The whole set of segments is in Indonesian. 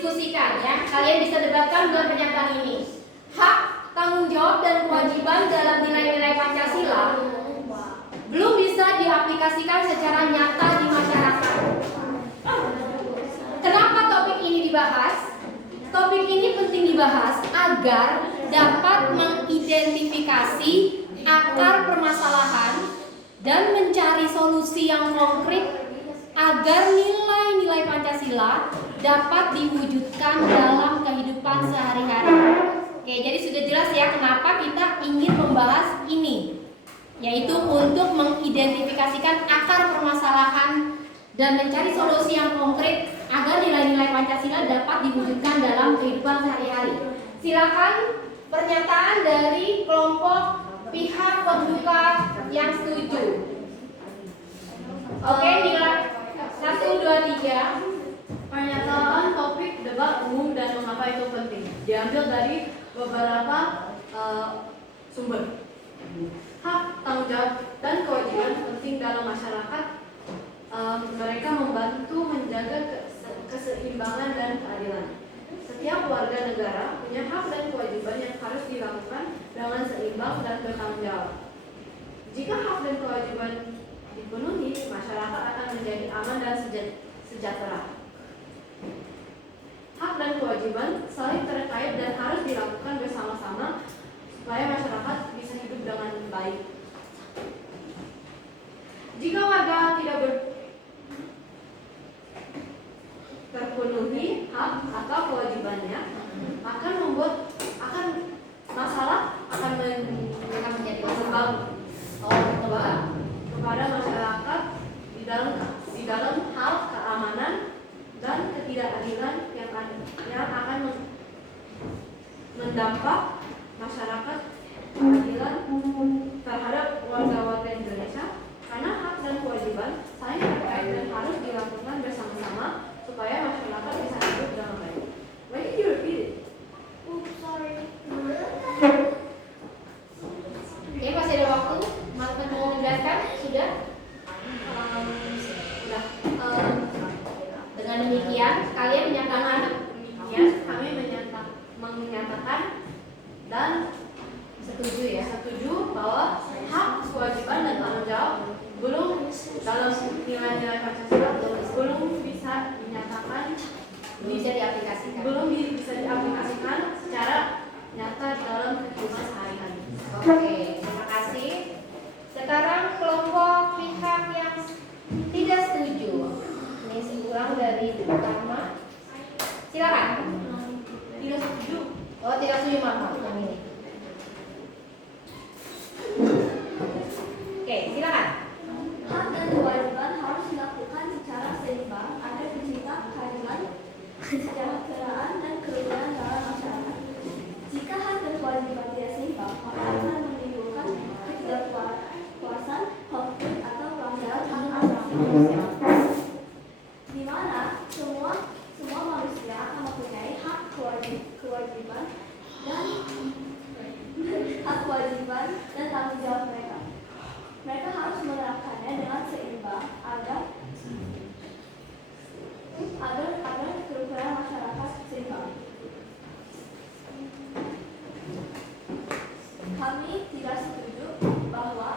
didiskusikan ya. Kalian bisa debatkan dengan pernyataan ini. Hak, tanggung jawab dan kewajiban dalam nilai-nilai Pancasila belum bisa diaplikasikan secara nyata di masyarakat. Kenapa topik ini dibahas? Topik ini penting dibahas agar dapat mengidentifikasi akar permasalahan dan mencari solusi yang konkret agar nilai-nilai Pancasila dapat diwujudkan dalam kehidupan sehari-hari. Oke, jadi sudah jelas ya kenapa kita ingin membahas ini, yaitu untuk mengidentifikasikan akar permasalahan dan mencari solusi yang konkret agar nilai-nilai Pancasila dapat diwujudkan dalam kehidupan sehari-hari. Silakan pernyataan dari kelompok pihak pembuka yang setuju. Oke, nilai 1, 2, 3. Pernyataan topik debat umum dan mengapa itu penting diambil dari beberapa sumber. Hak, tanggung jawab, dan kewajiban penting dalam masyarakat. Mereka membantu menjaga keseimbangan dan keadilan. Setiap warga negara punya hak dan kewajiban yang harus dilakukan dengan seimbang dan bertanggung jawab. Jika hak dan kewajiban dipenuhi, masyarakat akan menjadi aman dan sejahtera. Hak dan kewajiban saling terkait dan harus dilakukan bersama-sama supaya masyarakat bisa hidup dengan baik. Jika warga tidak terpenuhi hak atau kewajibannya, akan menjadi berkembang kepada masyarakat di dalam hal keamanan dan ketidakadilan yang akan mendampak masyarakat keadilan terhadap warga-warga Indonesia, karena hak dan kewajiban saling terkait dan harus dilakukan bersama-sama supaya masyarakat bisa hidup dengan baik. Why did you repeat it? Oops, sorry. Oke, masih ada waktu. Mantan mau menjelaskan? Sudah? Sudah. Dengan demikian, kalian menyatakan Kami menyatakan dan setuju bahwa hak, kewajiban, dan tanggung jawab belum dalam nilai-nilai Pancasila belum bisa dinyatakan, belum bisa diaplikasikan secara nyata di dalam kehidupan sehari-hari. Oke, terima kasih. Sekarang kelompok pihak yang tidak setuju. Ini ulang dari pertama. Silakan. Tidak setuju. Oh, tidak setuju, maaf yang ini. Oke, silakan. Hak dan kewajiban harus dilakukan secara seimbang agar tercipta keadilan, kesejahteraan, dan kerukunan dalam masyarakat. Jika hak dan kewajiban tidak seimbang, maka akan menimbulkan ketidakpuasan, konflik, atau pelanggaran hak asasi manusia, di mana semua manusia akan mempunyai hak kewajiban dan tanggung jawab mereka. Mereka harus menerapkannya dengan seimbang agar kerukunan masyarakat seimbang. Kami tidak setuju bahwa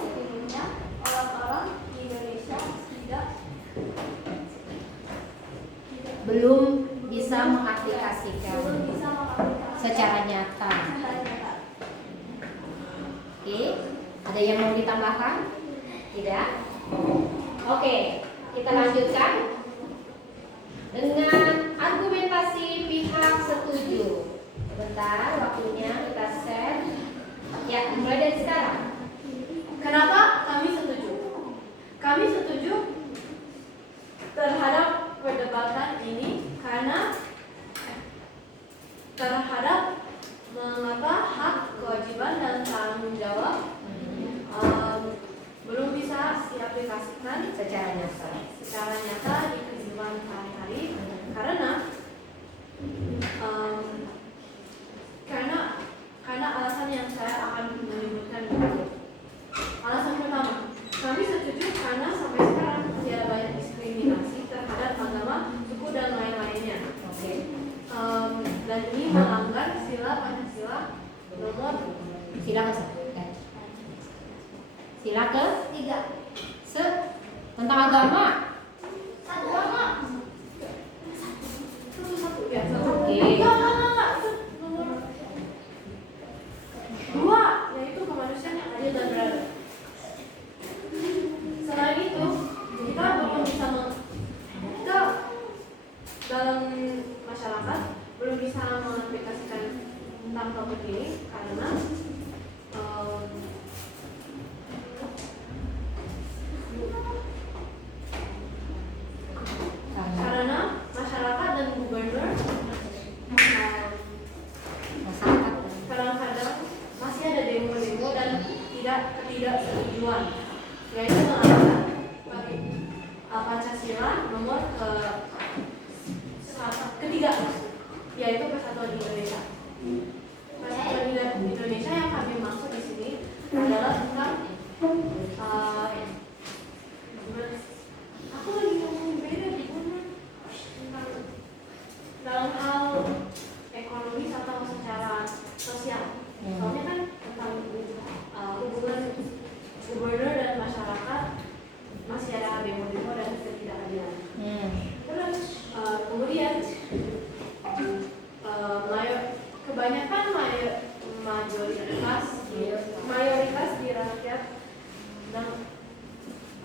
sepenuhnya orang-orang di Indonesia Belum bisa mengaplikasikan secara nyata. Oke, ada yang mau ditambahkan? Tidak? Oke, kita lanjutkan dengan argumentasi pihak setuju. Sebentar, waktunya kita set. Ya, mulai dari sekarang. Kenapa kami setuju? Kami setuju terhadap perdebatan ini karena terhadap mengapa hak, kewajiban, dan tanggung jawab belum bisa diaplikasikan Secara nyata di kehidupan sehari-hari karena alasan yang saya akan menyebutkan berikut. Alasan pertama, kami setuju karena sampai sekarang masih ada banyak nomor Sila ke Sila ke 3. tentang agama. Agama. ya Oke. Enggak, itu nomor 2, yaitu kemanusiaan yang adil dan beradab. Selain itu, kita belum bisa kita dalam masyarakat belum bisa mengaplikasikan tentang topik ini karena karena masyarakat dan gubernur Masyarakat. kadang-kadang masih ada demo-demo dan ketidaksetujuan, yaitu melanggar Pancasila nomor ketiga, yaitu Persatuan Indonesia. Persatuan Indonesia yang kami maksud di sini adalah tentang aku lagi ngomong beda tentang dalam hal ekonomi atau secara sosial. Soalnya kan tentang hubungan gubernur dan masyarakat masih ada demo-demo dan ketidakadilan. Terus kemudian kebanyakan mayoritas di rakyat dan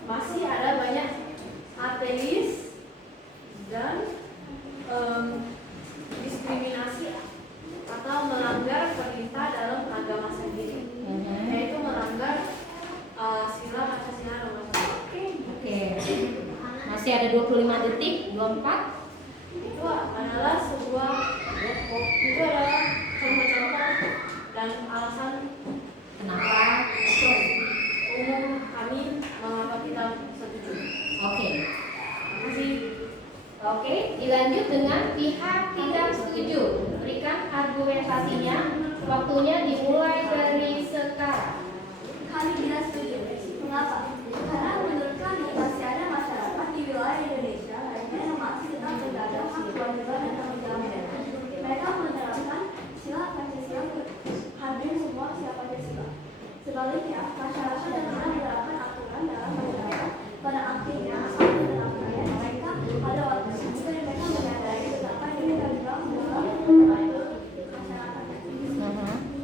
masih ada banyak ateis dan diskriminasi atau melanggar perintah dalam agama sendiri, yaitu melanggar sila Pancasila nomor 1. Oke. Masih ada 25 detik, 24. Itu adalah contoh-contoh dan alasan Kenapa? umum kami mengapa kita setuju. Oke. Masih Oke, dilanjut dengan pihak tidak setuju. Berikan argumentasinya. Waktunya dimulai dari sekarang. Kami tidak setuju. Mengapa? Karena menurut kami masih ada masyarakat di wilayah Indonesia lainnya yang masih tetap berada hak kewajiban dan tanggung jawabnya. Mereka menerapkan sila Pancasila hampir semua sila Pancasila. Sebaliknya, masyarakat yang tidak menerapkan aturan dalam masyarakat pada akhirnya akan menerapkannya mereka pada waktu itu dan mereka menyadari betapa ini dalam masyarakat.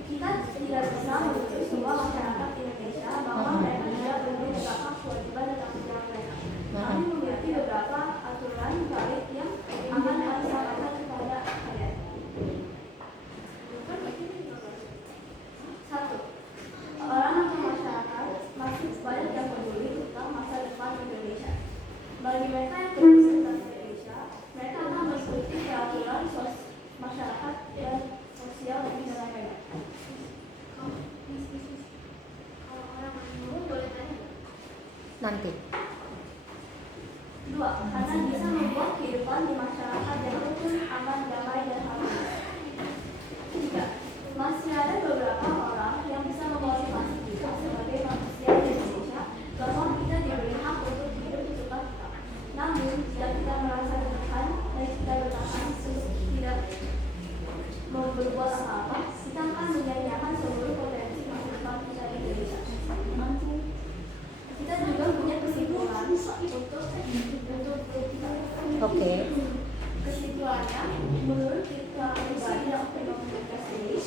Kita tidak bisa menuntut semua masyarakat Indonesia bahwa mereka tidak perlu menegakkan kewajiban dan tanggung jawab mereka. Kami memiliki beberapa aturan baik yang akan kami sampaikan kepada kalian. 1. Orang atau masyarakat masih banyak yang peduli tentang masa depan Indonesia. Bagi mereka yang peduli tentang Indonesia, mereka akan mengikuti peraturan masyarakat dan sosial yang dinilai. Kalau orang mau boleh tanya. Nanti. 2. Karena bisa membuat kehidupan di masyarakat yang rukun, aman, damai, dan harmonis. 3. Masih ada beberapa orang yang bisa memotivasi kita sebagai manusia di Indonesia bahwa kita diberi hak untuk hidup sesuka kita. Namun, jika kita merasa tertekan dan kita bertahan tidak mau berbuat apa-apa, kita akan menyanyiakan seluruh potensi masa depan kita di Indonesia. Kita juga punya kesimpulan untuk Oke. kesimpulannya, menurut kita pribadi yang sendiri,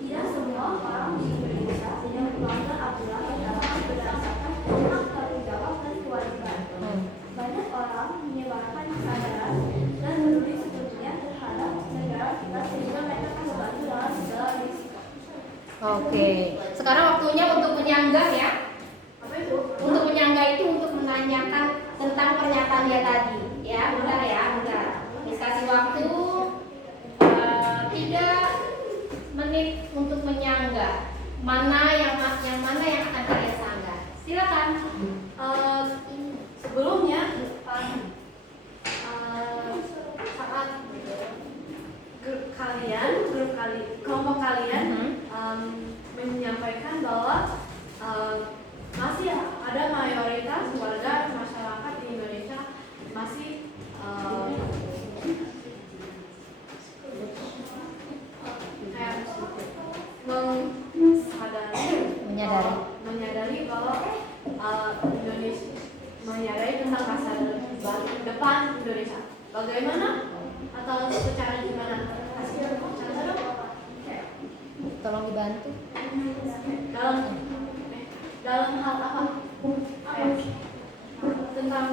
tidak semua orang di Indonesia yang melanggar aturan adalah berdasarkan hak tanggung jawab dan kewajiban. Banyak orang menyebarkan kesadaran dan peduli sebetulnya terhadap negara kita sehingga mereka akan membantu dalam segala risiko. Oke. Sekarang waktunya untuk menyanggah ya. apa itu? Untuk menyanggah itu untuk menanyakan tentang pernyataan dia tadi. Ya, bentar ya, bentar. Kasih waktu 3 menit untuk menyanggah. Mana yang akan kalian sanggah? Silakan. Sebelumnya saat kelompok kalian menyampaikan bahwa masih ada mayoritas warga masyarakat di Indonesia masih kayak Bagaimana? Atau secara gimana? Kasih contoh dong. Tolong dibantu. Dalam hal apa? Tentang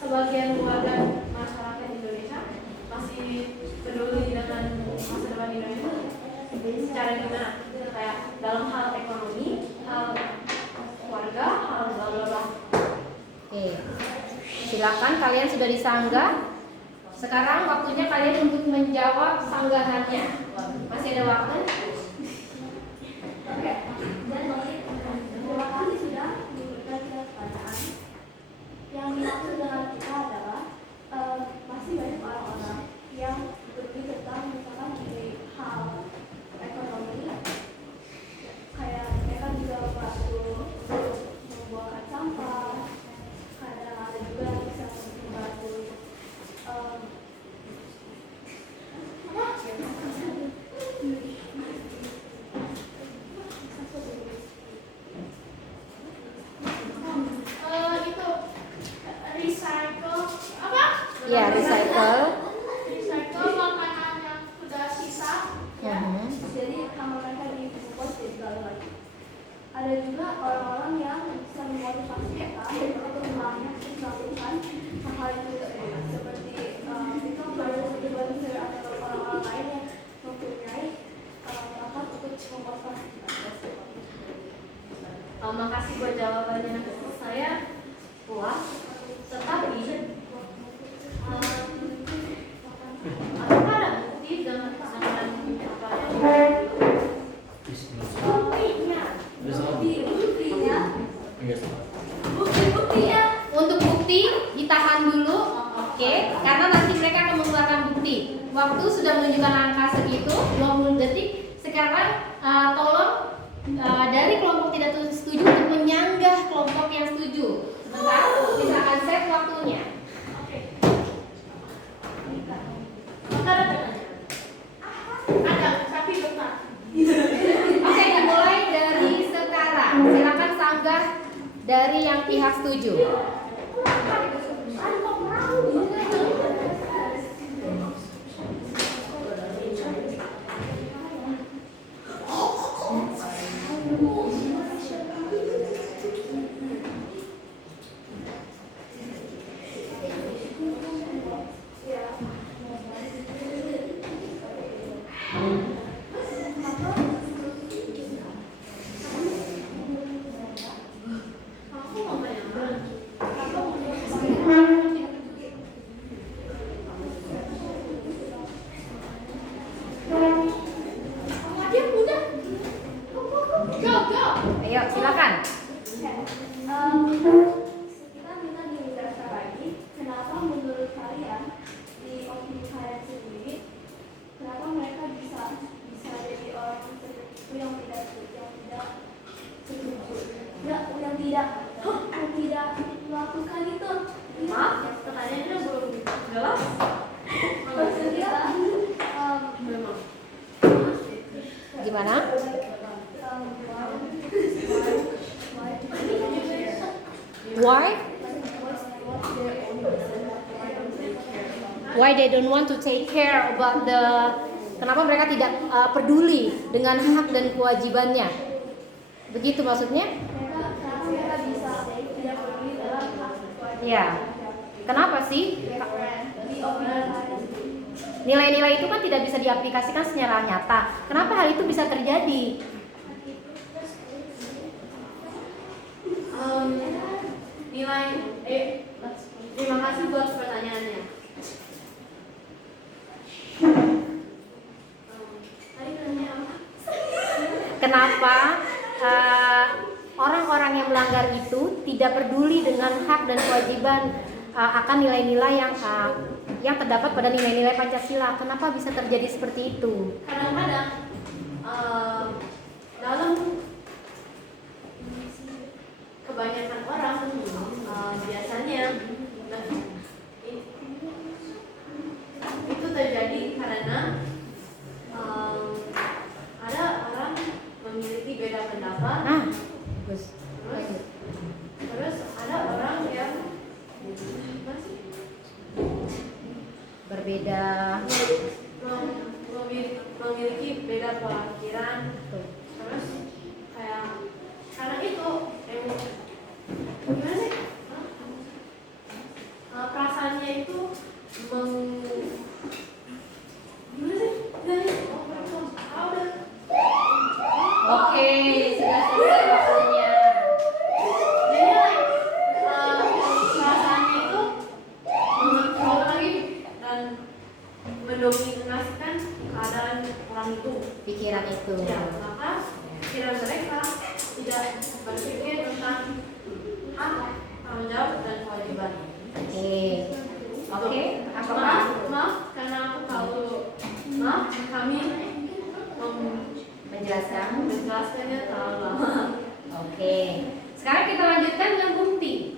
sebagian warga masyarakat Indonesia masih peduli dengan masa depan Indonesia. Secara gimana? Kayak dalam hal ekonomi, hal keluarga, hal bla bla bla. Oke. Silakan, kalian sudah disanggah. Sekarang waktunya kalian untuk menjawab sanggahannya. Masih ada waktu? Oke. Dan terima kasih sudah memberikan pertanyaan. Yang dimaksud dengan kita adalah masih banyak orang-orang yang peduli tentang misalkan di hal ekonomi, kayak mereka juga membantu untuk membuangkan sampah. Kadang ada juga yang bisa membantu Itu recycle apa? Ya, recycle. Recycle makanan yang sudah sisa. jadi kalau mereka dikumpul jadi galau lagi. Ada juga orang-orang yang bisa memotivasi kita untuk melakukan hal itu, seperti itu pada influencer atau orang-orang lain yang mempunyai bakat untuk memotivasi kita. Makasih buat jawabannya. Saya puas. Tetapi apakah ada bukti dengan kesalahan apa yang Buktinya Untuk bukti ditahan dulu, oke? Karena nanti mereka akan mengeluarkan bukti. Waktu sudah menunjukkan angka segitu, 20 detik. Sekarang tolong dari kelompok tidak setuju untuk menyanggah kelompok yang setuju. Sebentar, kita akan set waktunya. Ada, tapi benar. Oke, dimulai dari sekarang. Silakan sanggah dari yang pihak setuju. aku mau bayangkan? Dia mudah. Go, go. Ayo, silakan. kita minta dijelaskan lagi kenapa menurut kalian di opini kalian sendiri kenapa mereka bisa jadi orang seperti itu yang tidak setuju, yang tidak melakukan itu. Maaf, pertanyaannya belum jelas. Maksudnya Memang. Gimana? Why? Why they don't want to take care about the? Kenapa mereka tidak peduli dengan hak dan kewajibannya? Begitu maksudnya? mereka bisa tidak peduli dalam hak Ya. Kenapa sih? di opini kalian. Nilai-nilai itu kan tidak bisa diaplikasikan secara nyata. Kenapa hal itu bisa terjadi? Nilai terima kasih buat pertanyaannya. Tadi nanya apa? Kenapa orang-orang yang melanggar itu tidak peduli dengan hak dan kewajiban akan nilai-nilai yang terdapat pada nilai-nilai Pancasila? Kenapa bisa terjadi seperti itu? Kadang-kadang dalam kebanyakan orang biasanya itu terjadi karena ada orang memiliki beda pendapat. Bagus. Terus ada orang yang memiliki beda pola pikiran. Terus kayak karena itu gimana sih? Perasaannya itu gimana sih? Oke, sudah selesai waktunya. Jadi perasaannya itu mengontrol lagi dan mendominasikan keadaan orang itu. Pikiran itu. Ya, maka pikiran mereka tidak berpikir tentang hak, tanggung jawab dan kewajiban. Oke, apakah? Maaf, karena aku tahu, maaf, kami menjelaskannya terlalu lama. Oke. Sekarang kita lanjutkan dengan bukti.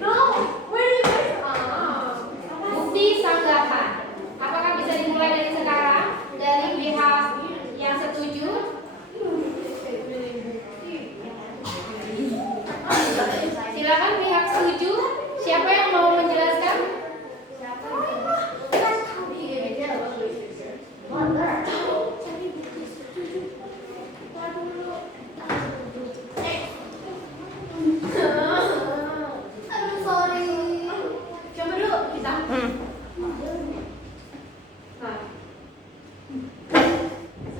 No, where do you Bukti sanggahan. Apakah bisa dimulai dari sekarang? Dari pihak yang setuju? Silakan pihak setuju. Siapa yang mau menjelaskan? Coba dulu kita. Nah,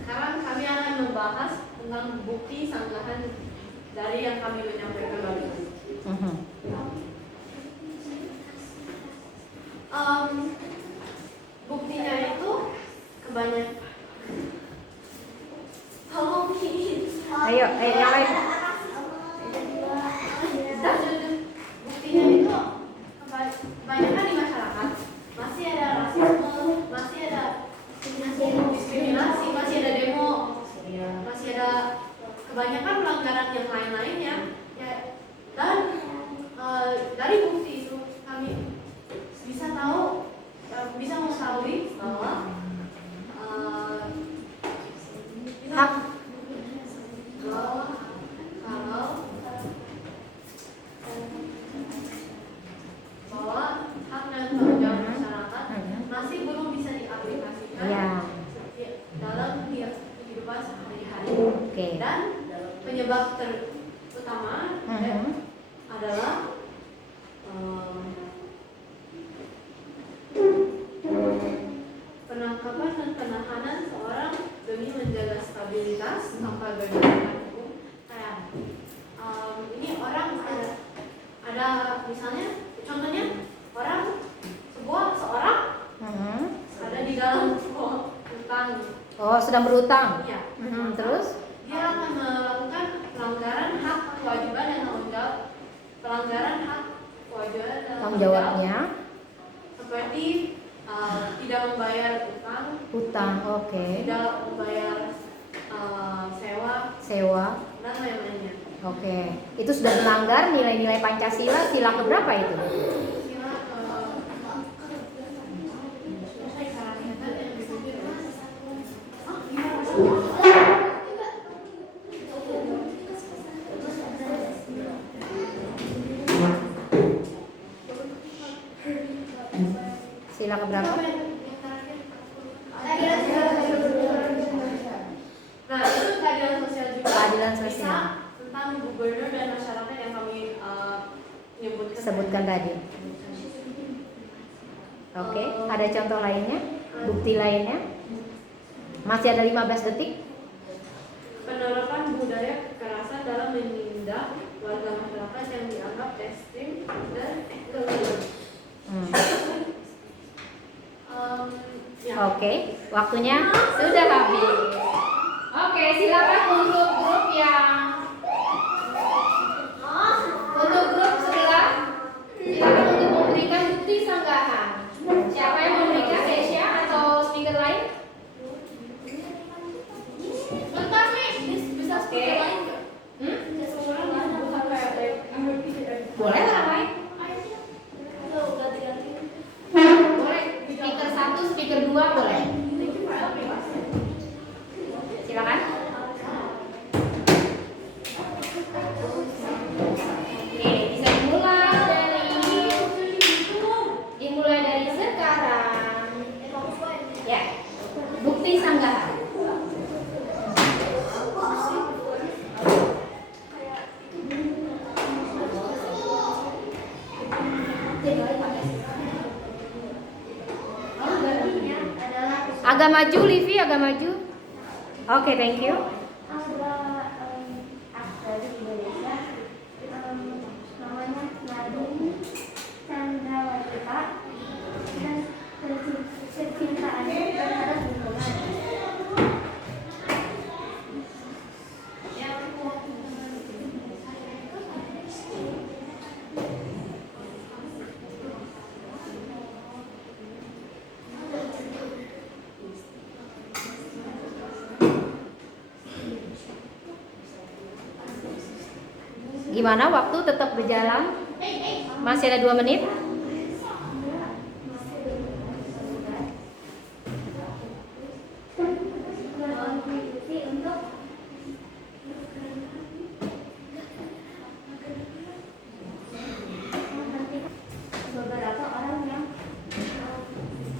sekarang kami akan membahas tentang bukti sanggahan dari yang kami menyampaikan barusan. Buktinya itu kebanyakan. Ayo, yang lain. Buktinya itu kebanyakan di masyarakat masih ada rasisme, masih ada diskriminasi, masih ada demo, masih ada kebanyakan pelanggaran yang lain-lainnya. Ya, dan dari bukti itu kami bisa tahu, bisa mengetahui bahwa bahwa hak dan tanggung jawab masyarakat masih belum bisa diaplikasikan dalam kehidupan sehari-hari. Dan penyebab terutama adalah penangkapan dan penahanan seorang demi menjaga stabilitas tanpa berdasarkan hukum. Kayak ini orang ada misalnya contohnya seorang ada di dalam hutang. Oh, sedang berutang. Iya. Terus? Dia akan melakukan pelanggaran hak kewajiban dan tanggung jawab. Pelanggaran hak kewajiban dan Tanggung jawabnya seperti tidak membayar utang, oke. tidak membayar sewa dan lain-lainnya. Oke. Itu sudah melanggar nilai-nilai Pancasila, sila keberapa itu? Sila keberapa? Nah, itu keadilan sosial juga. Keadilan sosial. Bisa tentang gubernur dan masyarakat yang kami sebutkan tadi. Oke, ada contoh lainnya? Bukti lainnya? Masih ada 15 detik. Penerapan budaya kekerasan dalam menindak warga masyarakat yang dianggap ekstrim dan keliru. Oke, waktunya sudah habis. Oke, silakan untuk grup sebelah. Silakan untuk memberikan bukti sanggahan. Siapa yang memberikan, Desya atau speaker lain? Bentar nih, bisa speaker lain nggak? Boleh orang lain? Tuh, ganti-ganti. Boleh. Speaker 1, speaker 2 boleh. Agak maju, Livi, agak maju. Oke, thank you. Ada aktor di Indonesia namanya Nadine Chandrawatita dan kecintaannya terhadap lingkungan. Gimana, waktu tetap berjalan? Masih ada 2 menit? Kontribusi untuk beberapa orang yang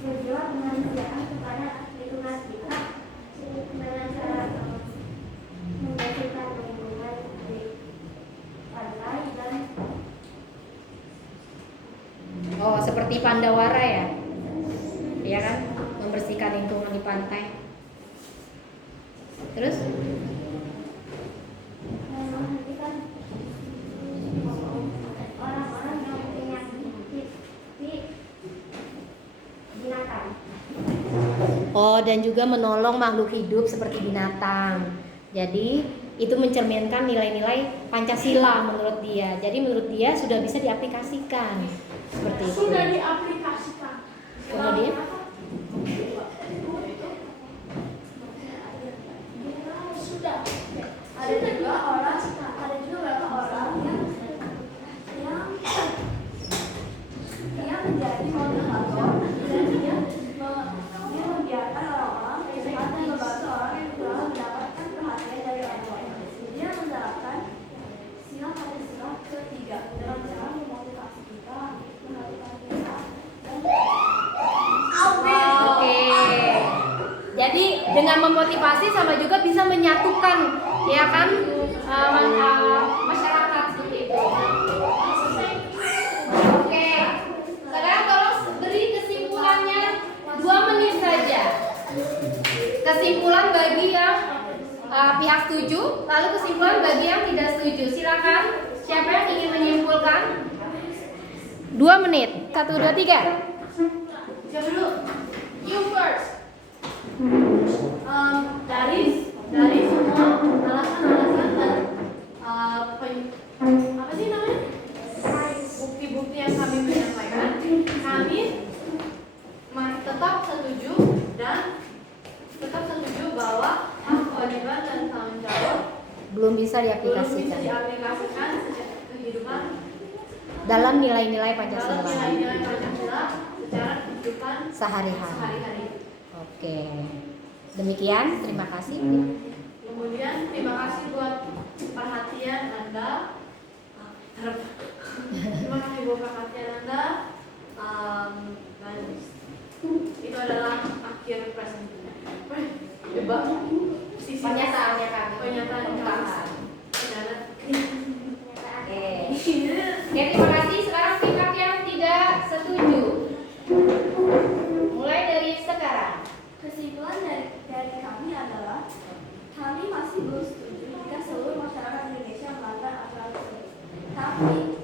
berjuang kemanusiaan kepada lingkungan kita dengan cara membersihkan lingkungan di pantai dan Oh, seperti Pandawara ya? Iya kan? Membersihkan lingkungan di pantai. Terus? menghentikan orang-orang yang menyakiti binatang. Oh, dan juga menolong makhluk hidup seperti binatang. Jadi, itu mencerminkan nilai-nilai Pancasila menurut dia. Jadi, menurut dia sudah bisa diaplikasikan. Seperti itu. Sudah diaplikasikan. Kemudian? Sudah. Ada juga beberapa orang yang menjadi moderator dan dia membiarkan orang-orang sehat dan membantu orang yang telah mendapatkan perhatian dari orang lain. Dia menerapkan sila Pancasila ketiga dalam cara memotivasi kita, melakukan kita, dan Oke. Jadi dengan memotivasi sama juga bisa menyatukan, ya kan, masyarakat seperti itu. Oke. Sekarang tolong beri kesimpulannya 2 menit saja. Kesimpulan bagi yang pihak setuju, lalu kesimpulan bagi yang tidak setuju. Silakan. Siapa yang ingin menyimpulkan? 2 menit. 1, 2, 3. Siapa dulu? You first. Dari semua alasan-alasan dan apa sih namanya, bukti-bukti yang kami menyampaikan, kami tetap setuju bahwa hak, kewajiban dan tanggung jawab Belum bisa belum bisa diaplikasikan diaplikasikan secara kehidupan dalam nilai-nilai dalam Pancasila nilai-nilai Pancasila secara kehidupan sehari-hari. sehari-hari. Oke. Demikian, terima kasih. Kemudian terima kasih buat perhatian Anda. Terima kasih buat perhatian Anda. Dan itu adalah akhir presentasi. Coba sisi Pernyataannya kami. pernyataan kami. Oke. Oke, terima kasih. Sekarang pihak yang tidak setuju. Mulai dari sekarang. kesimpulan dari kami adalah kami masih belum setuju jika seluruh masyarakat Indonesia melanggar aturan tersebut. Tapi